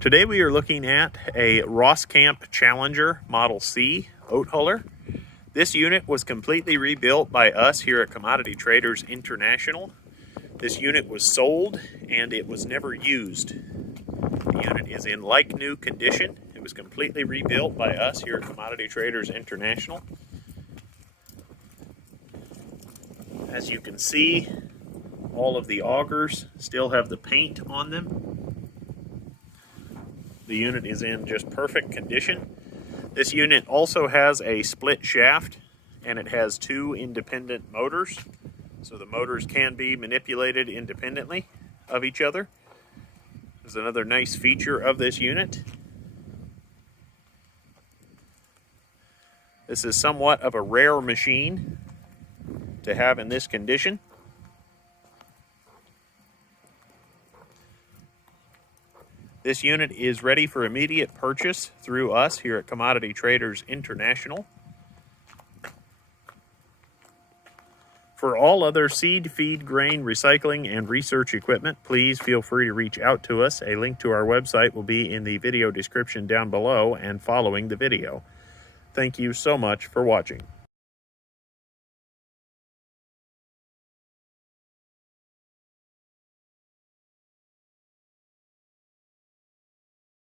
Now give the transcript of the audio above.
Today we are looking at a Roskamp Challenger Model C oat huller. This unit was completely rebuilt by us here at Commodity Traders International. This unit was sold and it was never used. The unit is in like new condition. It was completely rebuilt by us here at Commodity Traders International. As you can see, all of the augers still have the paint on them. The unit is in just perfect condition. This unit also has a split shaft and it has two independent motors. So the motors can be manipulated independently of each other. There's another nice feature of this unit. This is somewhat of a rare machine to have in this condition. This unit is ready for immediate purchase through us here at Commodity Traders International. For all other seed, feed, grain, recycling, and research equipment, please feel free to reach out to us. A link to our website will be in the video description down below and following the video. Thank you so much for watching.